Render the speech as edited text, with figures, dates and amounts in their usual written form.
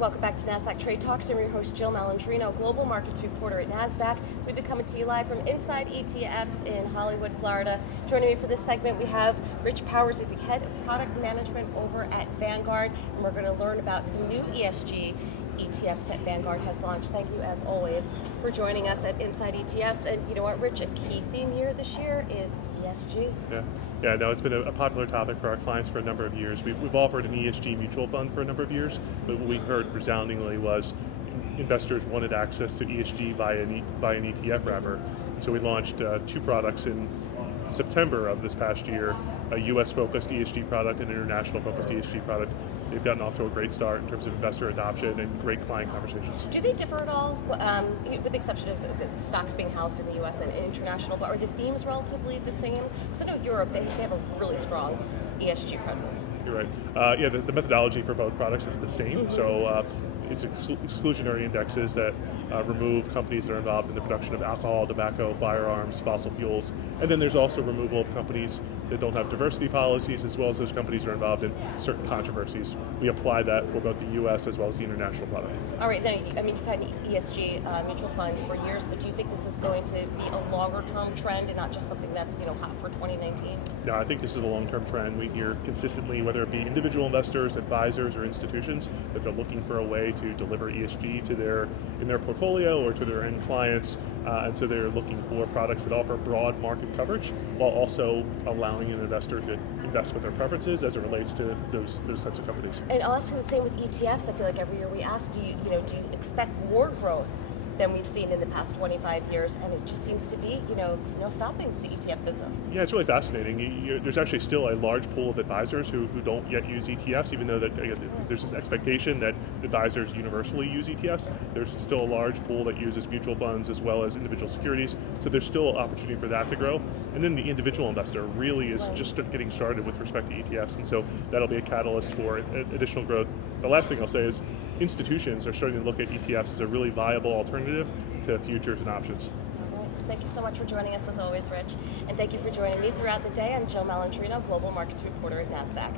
Welcome back to Nasdaq Trade Talks. I'm your host, Jill Malandrino, Global Markets Reporter at Nasdaq. We've been coming to you live from Inside ETFs in Hollywood, Florida. Joining me for this segment, we have Rich Powers. He's the Head of Product Management over at Vanguard, and we're going to learn about some new ESG ETFs that Vanguard has launched. Thank you, as always, for joining us at Inside ETFs. And you know what, Rich, a key theme here this year is ESG. Yeah, no, it's been a popular topic for our clients for a number of years. We've offered an ESG mutual fund for a number of years, but what we heard resoundingly was investors wanted access to ESG by an ETF wrapper. So we launched two products in September of this past year, a US-focused ESG product and an international-focused ESG product. They've gotten off to a great start in terms of investor adoption and great client conversations. Do they differ at all, with the exception of the stocks being housed in the US and international, but are the themes relatively the same? Because I know Europe, they have a really strong ESG presence. You're right. The methodology for both products is the same. Mm-hmm. So it's exclusionary indexes that remove companies that are involved in the production of alcohol, tobacco, firearms, fossil fuels. And then there's also removal of companies that don't have diversity policies, as well as those companies that are involved in certain controversies. We apply that for both the U.S. as well as the international product. All right. Now, I mean, you've had an ESG mutual fund for years, but do you think this is going to be a longer-term trend and not just something that's hot for 2019? No, I think this is a long-term trend. We hear consistently, whether it be individual investors, advisors, or institutions, that they're looking for a way to deliver ESG to in their portfolio or to their end clients, and so they're looking for products that offer broad market coverage while also allowing an investor to invest with their preferences as it relates to those types of companies. And I'll ask you the same with ETFs. I feel like every year we ask, do you expect more growth than we've seen in the past 25 years, and it just seems to be, stopping the ETF business. Yeah, it's really fascinating. There's actually still a large pool of advisors who don't yet use ETFs, even though there's this expectation that advisors universally use ETFs. There's still a large pool that uses mutual funds as well as individual securities, so there's still opportunity for that to grow. And then the individual investor really is just getting started with respect to ETFs, and so that'll be a catalyst for additional growth. The last thing I'll say is institutions are starting to look at ETFs as a really viable alternative to futures and options. All right. Thank you so much for joining us as always, Rich. And thank you for joining me throughout the day. I'm Jill Malandrino, Global Markets Reporter at Nasdaq.